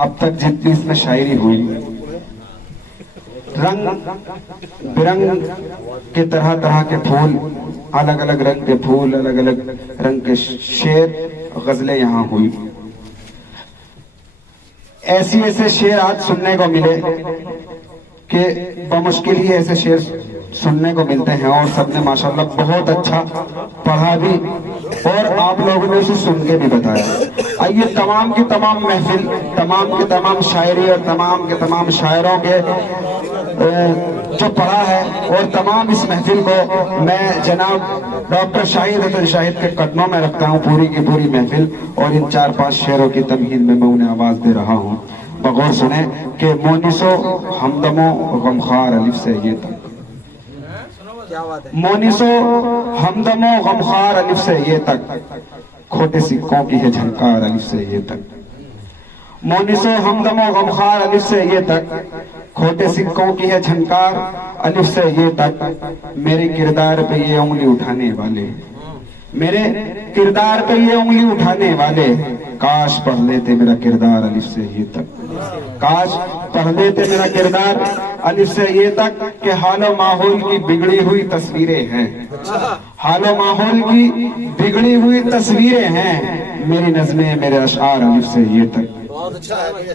अब तक जितनी इसमें शायरी हुई, रंग बिरंग के तरह तरह के फूल, अलग अलग रंग के फूल, अलग अलग रंग के शेर, गजलें यहाँ हुई। ऐसी ऐसे शेर आज सुनने को मिले कि बमुश्किल ही ऐसे शेर सुनने को मिलते हैं, और सबने माशाल्लाह बहुत अच्छा पढ़ा भी, और आप लोगों ने उसे सुन के भी बताया। आइए तमाम की तमाम महफिल, तमाम के तमाम शायरी और तमाम के तमाम शायरों के जो पढ़ा है, और तमाम इस महफिल को मैं जनाब डॉक्टर शाहिद के कदमों में रखता हूँ, पूरी की पूरी महफिल, और इन 4-5 शेरों की तमहीद में मैं उन्हें आवाज दे रहा हूँ। बगौर सुने कि मोनिसो हमदमो गमखार अलिफ से ये तक, मोनिसो हमदमो गमखार अलिफ से ये तक, खोटे सिक्कों की है झनकार अलिफ से ये तक, मोनिसो हमदमो गमखार अलिफ से ये तक, खोटे सिक्कों की है झनकार अलिफ से ये तक, मेरे किरदार पे ये उंगली उठाने वाले, मेरे किरदार पे ये उंगली उठाने वाले, काश पढ़ लेते मेरा किरदार अलिफ से ये तक, काश पढ़ लेते मेरा किरदार अलिफ से ये तक, कि हालो माहौल की बिगड़ी हुई तस्वीरें हैं, हालो माहौल की बिगड़ी हुई तस्वीरें हैं, मेरी नज़में मेरे अशआर अलिफ से ये तक,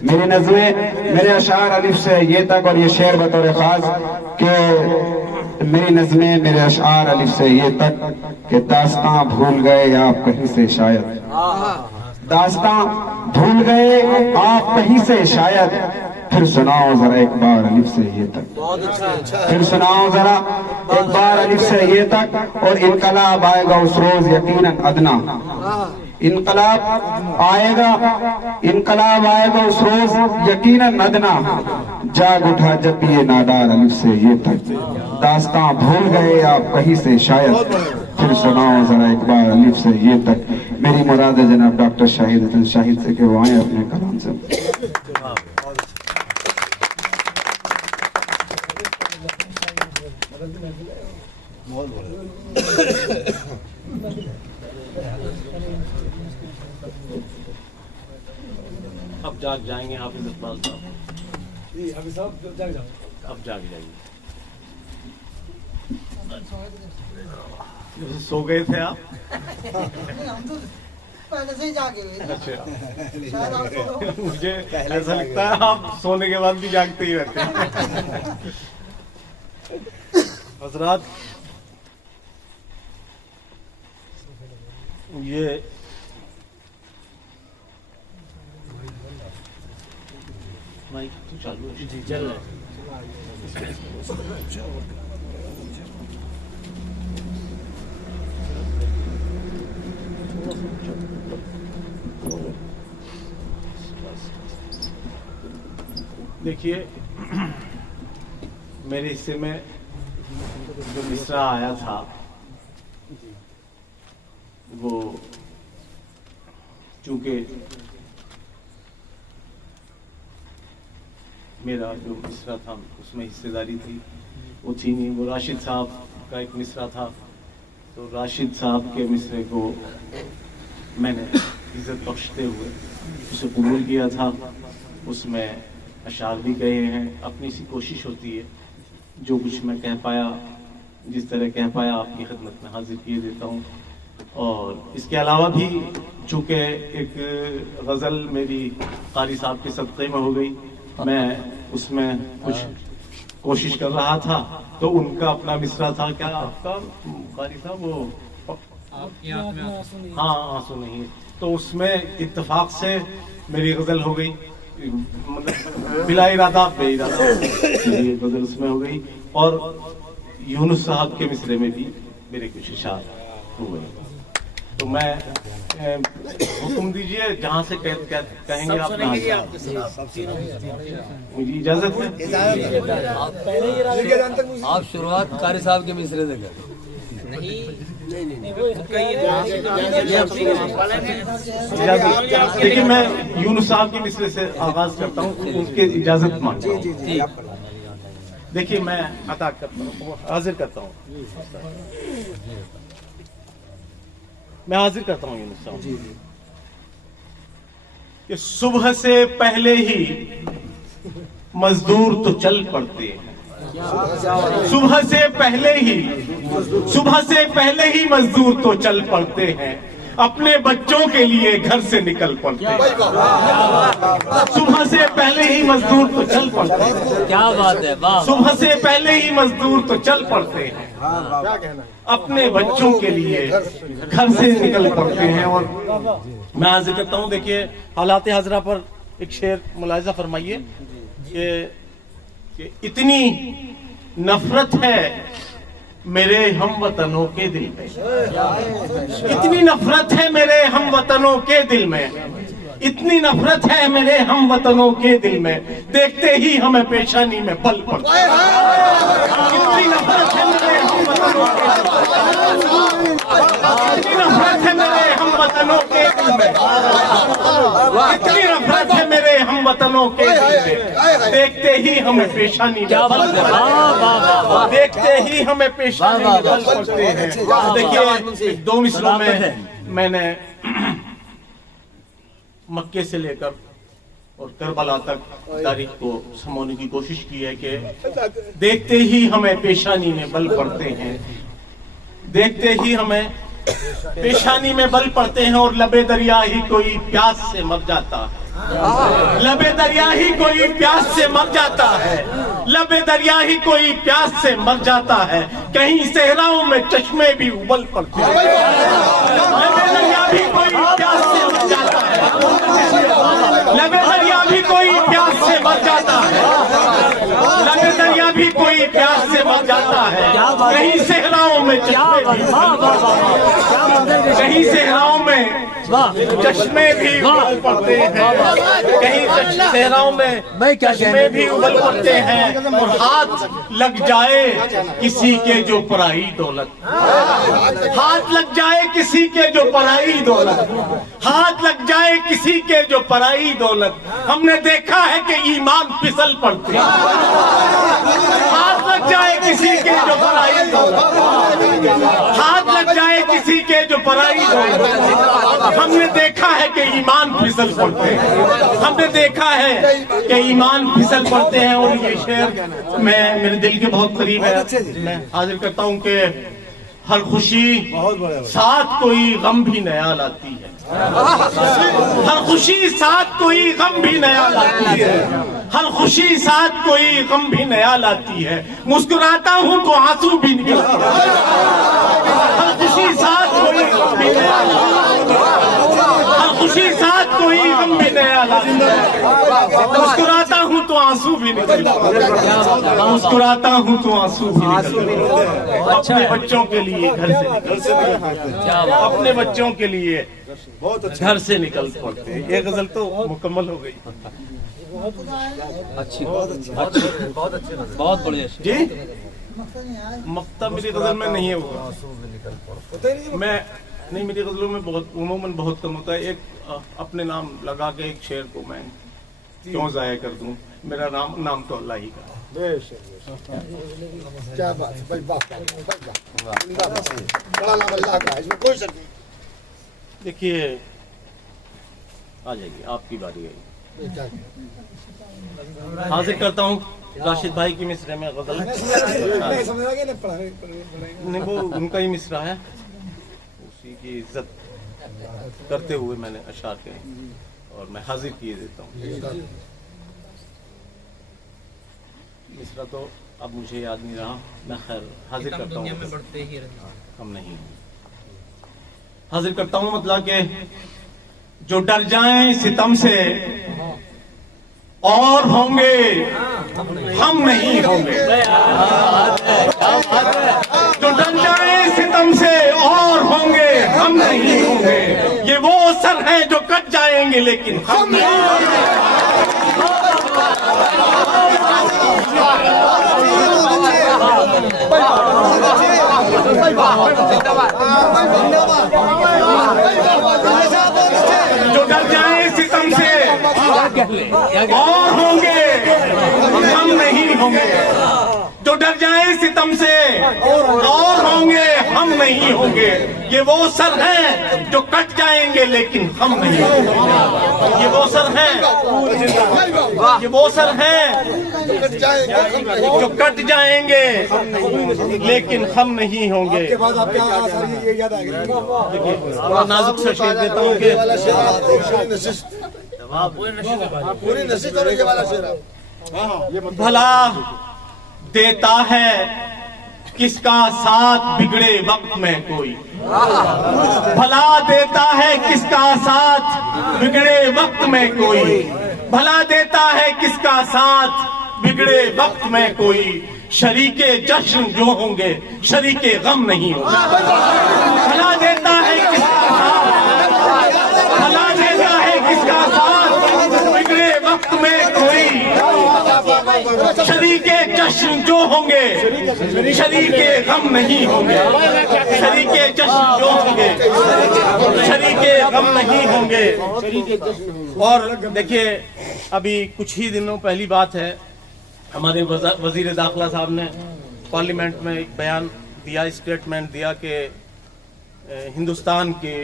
मेरी नज़में मेरे अशआर अलिफ से ये तक। और ये शेर बतौर खास कि मेरी नज़में मेरे अशआर अलिफ से ये तक, कि दास्तां भूल गए आप कहीं से शायद, दास्तां भूल गए आप कहीं से शायद, फिर सुनाओ जरा एक बार अलिफ से ये तक, फिर सुनाओ जरा एक बार अलिफ से ये तक। और इनकलाब आएगा उस रोज यकीनन अदना, इनकलाब आएगा, इनकलाब आएगा उस रोज यकीनन अदना, जाग उठा जब ये नादार अलिफ से ये तक, दास्तां भूल गए आप कहीं से शायद, फिर सुनाओ जरा एक बार अलिफ से ये तक। मेरी मुराद है जनाब डॉक्टर शाहिद से कि वो आए अपने कलाम से। अब जाग जाएंगे हाफिज इकबाल साहब, अभी साहब जाग जाओ, अब जाग जाएंगे। सो गए थे आप? हम तो पहले से ही जागे हुए थे। अच्छा, शायद आप सो लो। मुझे ऐसा लगता है आप सोने के बाद भी जागते ही रहते हैं। हजरात, ये माइक तो चालू है जी, चल रहा है। देखिए, मेरे हिस्से में जो मिसरा आया था वो चूंकि मेरा जो मिसरा था उसमें हिस्सेदारी थी, वो थी नहीं। वो राशिद साहब का एक मिसरा था, तो राशिद साहब के मिसरे को मैंने इज्जत बख्शते हुए उसे कबूल किया था। उसमें अशार भी कहे हैं, अपनी सी कोशिश होती है जो कुछ मैं कह पाया, जिस तरह कह पाया आपकी खिदमत में हाजिर किए देता हूँ। और इसके अलावा भी चूँकि एक गज़ल मेरी कारी साहब के सदक़े में हो गई, मैं उसमें कुछ कोशिश कर रहा था, तो उनका अपना मिसरा था। क्या आपका कारी साहब वो हाँ आंसू नहीं, तो उसमें इत्तेफाक से मेरी गज़ल हो गई, मतलब बिला इरादा बेइरादा मेरी गज़ल उसमें हो गई। और यूनुस साहब के मिसरे में भी मेरे कुछ इशार हो गए। तो मैं हुक्म दीजिए, जहाँ से कहेंगे आप मुझे इजाजत है। आप शुरुआत कारी साहब के मिसरे से करें। देखिए, मैं यूनुस साहब के मिसरे से आगाज करता हूँ, उनके इजाजत मांगता हूँ। देखिए, मैं अता करता हूँ, हाजिर करता हूँ, मैं हाजिर करता हूँ यूनुस साहब। कि सुबह से पहले ही मजदूर तो चल पड़ते हैं, सुबह से पहले ही मजदूर तो चल पड़ते हैं, अपने बच्चों के लिए घर से निकल पड़ते हैं। सुबह से पहले ही मजदूर तो चल पड़ते हैं। क्या बात है, वाह। सुबह से पहले ही मजदूर तो चल पड़ते हैं, अपने बच्चों के लिए घर से निकल पड़ते हैं। और मैं हाजिर करता हूँ, देखिए हालात हाजरा पर एक शेर मुलाहिजा फरमाइए कि इतनी नफरत है मेरे हमवतनों के दिल में, इतनी नफरत है मेरे हमवतनों के दिल में, इतनी नफरत है मेरे हमवतनों के दिल में, देखते ही हमें पेशानी में बल पड़ता है। इतनी नफरत है मेरे हमवतनों के दिल में, इतनी नफरत है मेरे हमवतनों के दिल में, इतनी नफरत है मेरे हमवतनों के दिल में, देखते ही हमें पेशानी में बल पड़ता है, देखते ही हमें पेशानी में बल पड़ते हैं। देखिए 2 मिसरों में मैंने मक्के से लेकर और करबला तक तारीख को समझने की कोशिश की है कि देखते ही हमें पेशानी में बल पड़ते हैं, देखते ही हमें पेशानी में बल पड़ते हैं, और लबे दरिया ही कोई प्यास से मर जाता है, लबे दरिया ही कोई प्यास से मर जाता है, लबे दरिया ही कोई प्यास से मर जाता है, कहीं सहराओं में चश्मे भी उबल पड़ते हैं, लबे दरिया भी कोई प्यास से मर जाता है, लबे दरिया भी कोई प्यास से मर जाता है, लबे दरिया भी कोई प्यास से मर जाता है, कहीं सहराओं में चश्मे भी, कहीं सहराओं में चश्मे भी उबल पड़ते हैं, कहीं सहराओं में चश्मे भी उबल पड़ते हैं, और हाथ लग जाए किसी के जो पराई दौलत, हाथ लग जाए किसी के जो पराई दौलत, हाथ लग जाए किसी के जो पराई दौलत, हमने देखा है कि ईमान फिसल पड़ते हैं, हाथ लग जाए किसी के जो पराई दौलत, हाथ लग जाए किसी के जो पराई दौलत, हमने देखा है कि ईमान फिसल पड़ते हैं, हमने देखा है कि ईमान फिसल पड़ते हैं। और ये शेर मैं मेरे दिल के बहुत करीब है, मैं हाजिर करता हूँ कि हर खुशी साथ कोई गम भी नया लाती है, हर खुशी साथ कोई गम भी नया लाती है, हर खुशी साथ कोई गम भी नया लाती है, मुस्कुराता हूँ तो आंसू भी निकलते हैं, हर खुशी साथ कोई गम भी नया लाती है, हर खुशी साथ कोई गम भी नया लाती है, मुस्कुराता हूँ तो आंसू भी निकलते हैं, मुस्कुराता हूँ तो आंसू भी निकलते हैं, अपने बच्चों के लिए घर से अपने बच्चों के लिए घर से निकल पड़ते हैं। ये गजल तो मुकम्मल हो गई। अच्छी, बहुत अच्छी, बहुत बढ़िया जी। मक्ता मेरी गजल में नहीं है वो, मैं नहीं, मेरी गजलों में बहुत उमूमन बहुत कम होता है। एक अपने नाम लगा के एक शेर को मैं क्यों जाया कर दूं, मेरा नाम तो अल्लाह ही का। क्या बात है भाई, बड़ा नाम अल्लाह का है, इसमें कोई शक नहीं। देखिए आ जाएगी आपकी बारी है, हाजिर करता हूँ राशिद भाई की मिसरे में गजल। नहीं, वो उनका ही मिसरा है, उसी की इज्जत करते हुए मैंने अशार के और मैं हाजिर किए देता हूँ। मिसरा तो अब मुझे याद नहीं रहा, मैं खैर हाजिर करता हूँ। हम नहीं हाजिर करता हूँ, मतलब कि जो डर जाएं सितम से और होंगे, हम नहीं होंगे। जो डर जाएं सितम से और होंगे, हम नहीं होंगे। ये वो सर हैं जो कट जाएंगे लेकिन हम नहीं होंगे। जो डर जाए सितम से और होंगे, हम नहीं होंगे। जो डर जाएं सितम से और होंगे, हम नहीं होंगे। ये वो सर हैं जो कट जाएंगे लेकिन हम नहीं होंगे। ये वो सर हैं, ये वो सर हैं जो कट जाएंगे लेकिन हम नहीं होंगे। बड़ा नाजुक सा शेर देता हूँ कि पूरी नसीहत और ये वाला शेर भला देता है किसका साथ बिगड़े वक्त में कोई, भला देता है किसका साथ बिगड़े वक्त में कोई, भला देता है किसका साथ बिगड़े वक्त में कोई। शरीके जश्न जो होंगे शरीके गम नहीं होंगे। भला देता है किसका साथ, भला देता है किसका साथ बिगड़े वक्त में कोई। शरीके जश्न जो होंगे शरीके गम नहीं होंगे। शरीके जश्न जो होंगे शरीके गम नहीं होंगे। और देखिए, अभी कुछ ही दिनों पहली बात है, हमारे वजीर दाखिला साहब ने पार्लियामेंट में एक बयान दिया, स्टेटमेंट दिया कि हिंदुस्तान के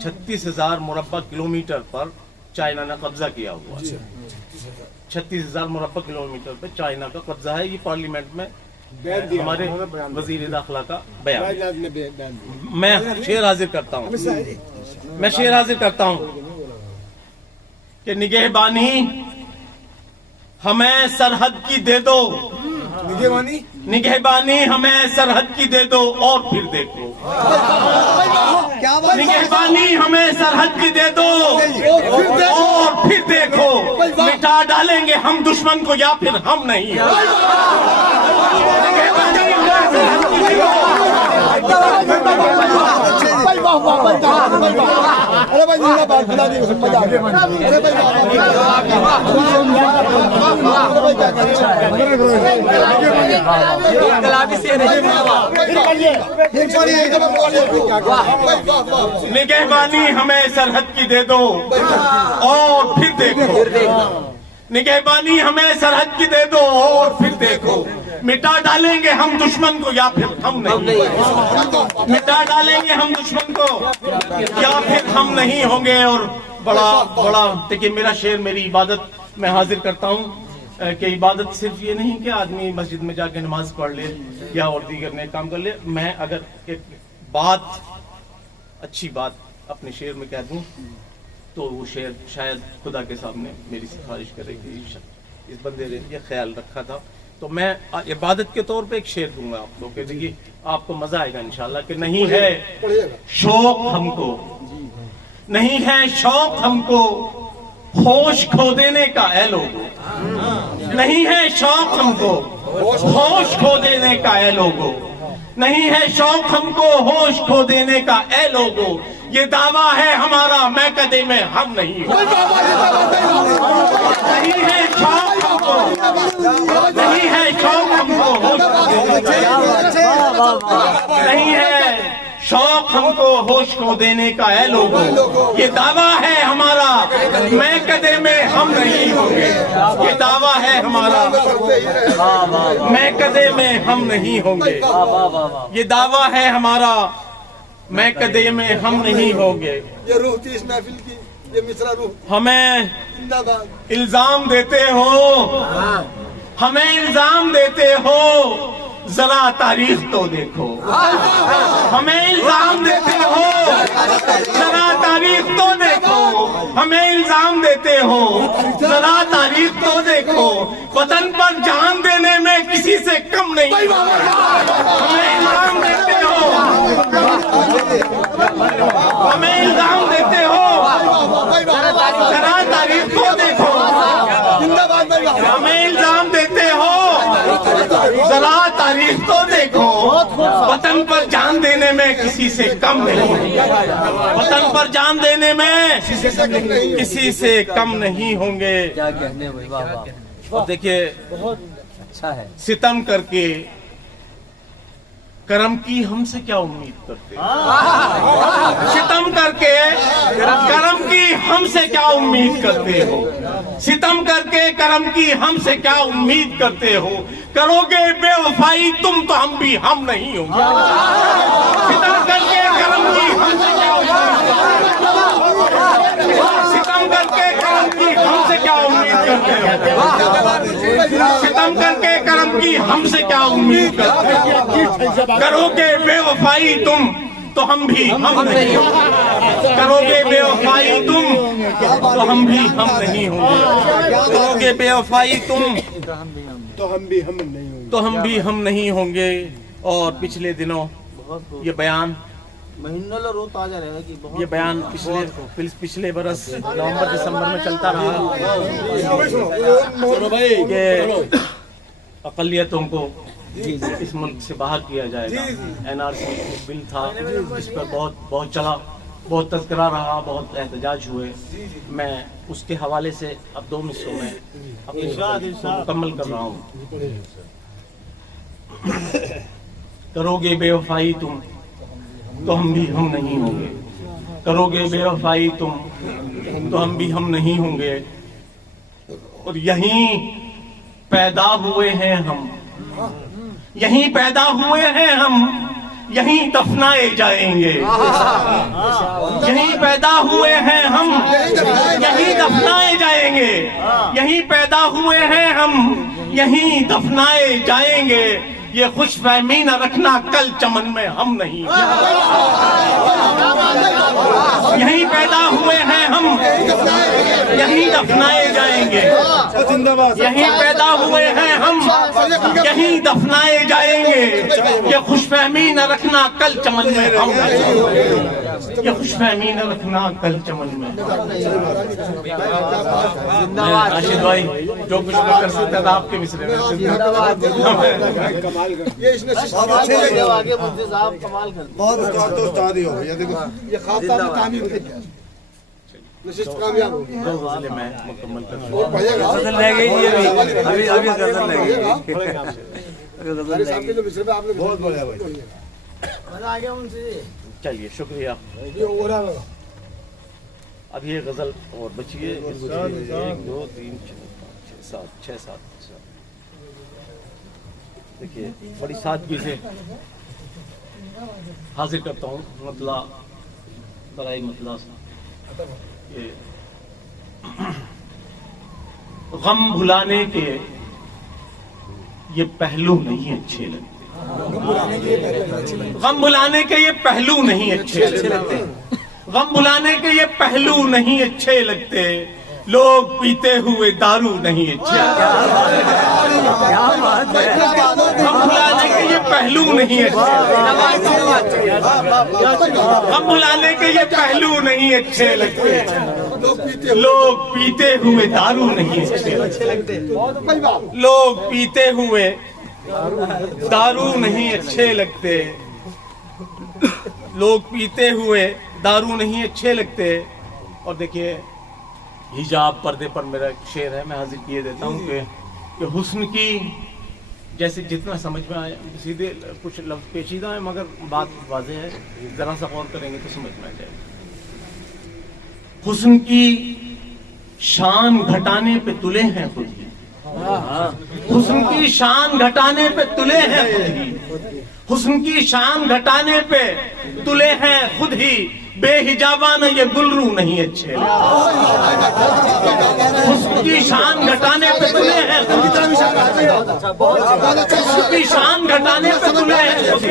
36,000 मुरब्बा किलोमीटर पर चाइना ने कब्जा किया हुआ है। 36,000 मुरब्बा किलोमीटर पर चाइना का कब्जा है। ये पार्लियामेंट में हमारे वजीर दाखिला का बयान। मैं शेर हाजिर करता हूँ, मैं शेर हाजिर करता हूँ कि निगहबानी हमें सरहद की दे दो, निगहबानी हमें सरहद की दे दो और फिर देखो। निगहबानी हमें सरहद की दे दो और फिर देखो, मिटा डालेंगे हम दुश्मन को या फिर हम नहीं। निगहबानी हमें सरहद की दे दो। अरे भाई जिंदाबाद, खुदा दी कसम, मजा आ गया। अरे भाई निगहबानी हमें सरहद की दे दो और फिर देखो। निगहबानी हमें सरहद की दे दो और फिर देखो, मिटा डालेंगे हम दुश्मन को या फिर हम नहीं। मिटा डालेंगे हम दुश्मन को या फिर हम नहीं होंगे। और बड़ा देखिए, मेरा शेर मेरी इबादत मैं हाजिर करता हूँ कि इबादत सिर्फ ये नहीं कि आदमी मस्जिद में जाके नमाज पढ़ ले या और दीगर नए काम कर ले। मैं अगर एक बात, अच्छी बात अपने शेर में कह दूं तो वो शेर शायद खुदा के सामने मेरी सिफारिश करे कि इस बंदे ने ये ख्याल रखा था। तो मैं इबादत के तौर पे एक शेर दूंगा आपको कि देखिए आपको मजा आएगा इंशाल्लाह। कि नहीं है शौक हमको, नहीं है शौक हमको होश खो देने का ऐ लोगो, नहीं है शौक हमको होश खो देने का ऐ लोगो, नहीं है शौक हमको होश खो देने का ऐ लोगो। ये दावा है हमारा मैं कदे में हम नहीं। नहीं है शौक हमको, नहीं है शौक हमको होश खो देने का, नहीं है शौक हमको होश खो देने का है लोगों। ये दावा है हमारा मैं कदे में हम नहीं होंगे। ये दावा है हमारा मैं कदे में हम नहीं होंगे। ये दावा है हमारा मैं कदे में हम नहीं होंगे। ये रूह थी इस महफिल की, ये मिसरा रूह। हमें जिंदाबाद। इल्जाम देते हो, हमें इल्जाम देते हो, जरा तारीख तो देखो। हमें इल्जाम देते हो, जरा तारीख तो देखो। हमें इल्जाम देते हो, जरा तारीख तो देखो। वतन पर जान देने में किसी से कम नहीं। हमें इल्जाम देते हो, हमें इल्जाम देते हो, जरा तारीख तो देखो। हमें इल्जाम देते हो, जरा तारीख तो देखो। वतन पर जान देने में किसी से कम नहीं, वतन पर जान देने में किसी से कम नहीं होंगे। क्या कहने भाई, वाह वाह। और देखिए बहुत अच्छा है। सितम करके करम की हमसे क्या उम्मीद करते हो? सितम करके करम की हमसे क्या उम्मीद करते हो? सितम करके करम की हमसे क्या उम्मीद करते हो? करोगे बेवफाई तुम तो हम भी हम नहीं होंगे। सितम करके करम की हमसे क्या उम्मीद करते हो? सितम करके करम की हमसे क्या उम्मीद करते हो? सितम करके करम की हमसे क्या उम्मीद करते हो? करोगे बेवफाई तुम तो हम भी हम नहीं होंगे। करोगे बेवफाई तुम तो हम भी हम नहीं होंगे। करोगे बेवफाई तुम तो हम भी हम नहीं होंगे। तो हम भी हम नहीं होंगे। और पिछले दिनों ये बयान महीनों रोज ताजा रहेगा कि बहुत ये बयान पिछले बरस नवंबर दिसंबर में चलता रहा कि अकलियतों को इस मुल्क से बाहर किया जाएगा। एनआरसी बिल था, इस पर बहुत चला, बहुत तज़किरा रहा, बहुत एहतजाज हुए। मैं उसके हवाले से अब 2 मिनटों में अपनी बात को मुकम्मल कर रहा हूँ। करोगे बेवफाई तुम तो हम भी हम नहीं होंगे। करोगे बेवफाई तुम तो हम भी हम नहीं होंगे। और यहीं पैदा हुए हैं हम, यहीं पैदा हुए हैं हम, यहीं दफनाए जाएंगे। यहीं पैदा हुए हैं हम, यहीं दफनाए जाएंगे। यहीं पैदा हुए हैं हम, यहीं दफनाए जाएंगे। ये खुशफहमी न रखना कल चमन में हम नहीं। यहीं पैदा हुए हैं हम, यहीं दफनाए जाएंगे। यहीं पैदा हुए हैं हम, यहीं दफनाए जाएंगे। ये खुशफहमी न रखना कल चमन में हम नहीं। ये खुशफहमी न रखना कल चमन में। राशिद भाई जो कुछ भी कर सकते थे आपके मिसरे में। ये इसने आगे मुझे साहब कमाल कर बहुत उस्ताद ही हो गया। देखो ये ख्वाब था तामीर कर दिया, नशिस्त कामयाब हो गया। 2 गज़लें मैं मुकम्मल कर दूं। और भैया गजल रह गई जी, अभी गजल रह गई। अरे साहब के जो मिसरे पे आपने बहुत बढ़िया भाई, मजा आ गया उनसे। चलिए शुक्रिया। ये हो रहा है। अब ये गजल और बची है। 1 2 3 4 5 6 7। देखिए बड़ी सादगी से हाजिर करता हूँ मतला बराई मतला। ये गम भुलाने के ये पहलू नहीं अच्छे लगते। गम भुलाने के ये पहलू नहीं अच्छे लगते। गम भुलाने के ये पहलू नहीं अच्छे लगते। लोग पीते हुए दारू नहीं अच्छे। गम भुलाने के ये पहलू नहीं अच्छे। गम भुलाने के ये पहलू नहीं अच्छे लगते। लोग पीते हुए दारू नहीं अच्छे लगते। लोग पीते हुए दारू नहीं अच्छे लगते। लोग पीते हुए दारू नहीं अच्छे लगते। और देखिए हिजाब पर्दे पर मेरा एक शेर है, मैं हाजिर किए देता हूँ कि हुस्न की जैसे जितना समझ में आए, सीधे कुछ लफ्ज़ पेचीदा है मगर बात वाज़ेह है, ज़रा सा गौर करेंगे तो समझ में आ जाएगा। हुस्न की शान घटाने पे तुले हैं खुद ही। हुस्न की शान घटाने पे तुले हैं खुद ही। हुस्न की शान घटाने पे तुले हैं खुद ही। बेहिजाबाना ये गुलरू नहीं अच्छे। हुस्न की शान घटाने पे तुले हैं खुद ही। हुस्न की शान घटाने पे तुले हैं खुद ही।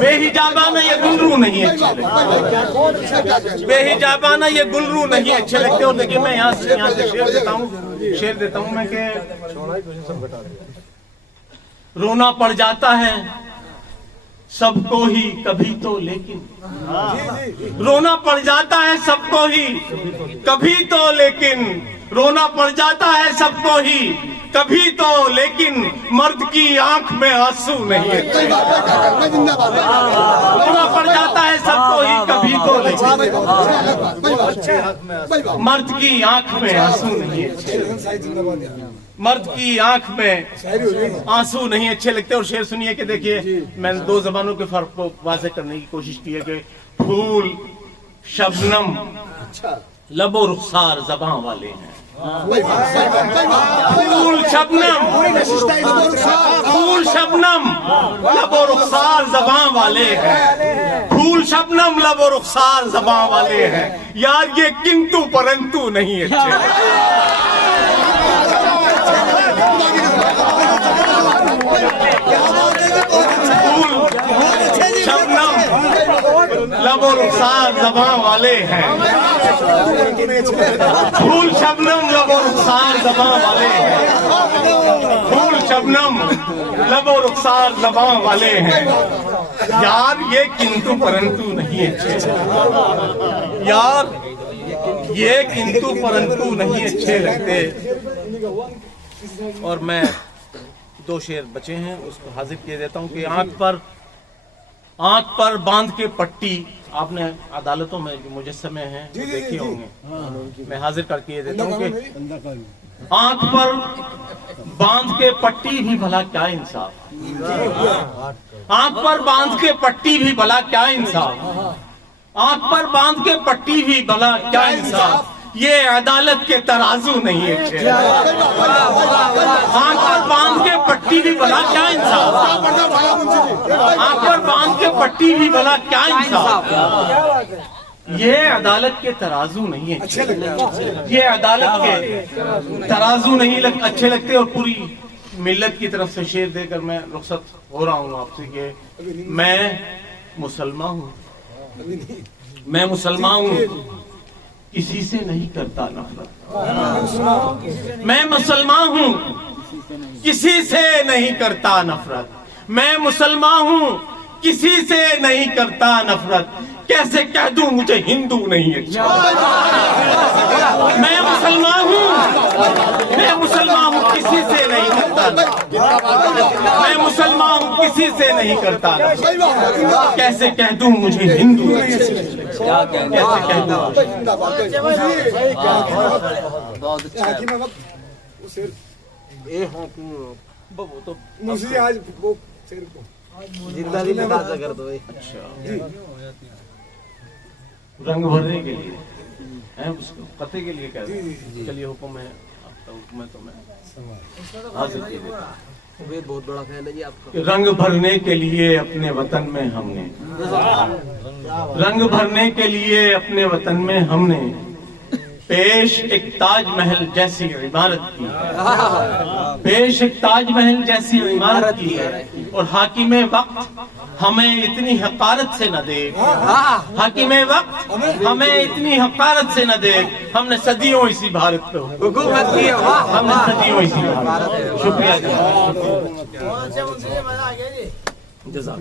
बेहिजाबाना ये गुलरू नहीं अच्छे लगते। बेहिजाबाना ये गुलरू नहीं अच्छे लगते। और देखिए मैं यहाँ से शेर देता हूँ मैं कि रोना पड़ जाता है सबको ही कभी तो लेकिन। रोना पड़ जाता है सबको ही कभी तो लेकिन। रोना पड़ जाता है सबको ही कभी तो लेकिन। मर्द की आंख में आंसू नहीं है। रोना पड़ जाता है सबको ही कभी तो लेकिन। मर्द की आंख में आंसू नहीं है। मर्द की आंख में आंसू नहीं अच्छे लगते। और शेर सुनिए कि देखिए, मैंने दो जबानों के फर्क को वाज़ेह करने की कोशिश की है कि फूल शबनम लबो रुखसार ज़बां वाले हैं। फूल शबनम लबो रुखसार ज़बां वाले हैं। फूल शबनम लबो रुखसार ज़बां वाले हैं। यार ये किंतु परंतु नहीं अच्छे। शबनम लबो रुखसार ज़बां वाले हैं। फूल शबनम लबो रुखसार ज़बां वाले हैं। फूल शबनम लबो रुखसार ज़बां वाले हैं। यार ये किंतु परंतु नहीं अच्छे। यार ये किंतु परंतु नहीं अच्छे लगते। और मैं दो शेर बचे हैं, उसको हाजिर किए देता हूँ कि आंख पर बांध के पट्टी, आपने अदालतों में जो मुजस्समे हैं वो देखे होंगे, मैं हाजिर करके ये देता हूँ कि आंख पर बांध के पट्टी भी भला क्या इंसाफ। आंख पर बांध के पट्टी भी भला क्या इंसाफ। आंख पर बांध के पट्टी भी भला क्या इंसाफ। ये अदालत के तराजू नहीं है। आंख पर बांध के पट्टी भी भला क्या इंसाफ। आंख पर बांध के पट्टी भी भला क्या इंसाफ। ये अदालत के तराजू नहीं है। ये अदालत के तराजू नहीं अच्छे लगते। और पूरी मिल्लत की तरफ से शेर देकर मैं रुखसत हो रहा हूँ आपसे कि मैं मुसलमान हूँ। मैं मुसलमान हूँ, किसी से नहीं करता नफरत। मैं मुसलमान हूँ, किसी से नहीं करता नफरत। मैं मुसलमान हूँ, किसी से नहीं करता नफरत। कैसे कह दूं मुझे हिंदू नहीं अच्छा। मैं मुसलमान हूँ, मैं मुसलमान हूँ, किसी से नहीं करता। मैं मुसलमान हूँ, किसी से नहीं करता। कैसे कह दूं मुझे हिंदू नहीं अच्छा। कैसे कह दूं। बहुत अच्छा। वो तो मुझे आज वो शेर को जिंदा दिल ताजा कर दो। रंग भरने के लिए हैं, उसको पते के लिए कह रहे हैं। चलिए हुक्म है आपका, हुक्म है तो मैं हाजिर किए देता हूं। वेद बहुत बड़ा फैन है जी आपका। रंग भरने के लिए अपने वतन में हमने, रंग भरने के लिए अपने वतन में हमने पेश एक ताजमहल जैसी इमारत की है। पेश एक ताजमहल जैसी इमारत की है। और हाकिमे वक्त हमें इतनी हकारत से न दे। हाकिमे वक्त हमें इतनी हकारत से न दे। हमने सदियों इसी भारत पे हुकूमत की है। हमने सदियों इसी भारत। शुक्रिया। उनसे मजा आ गया जी। जज़ाक।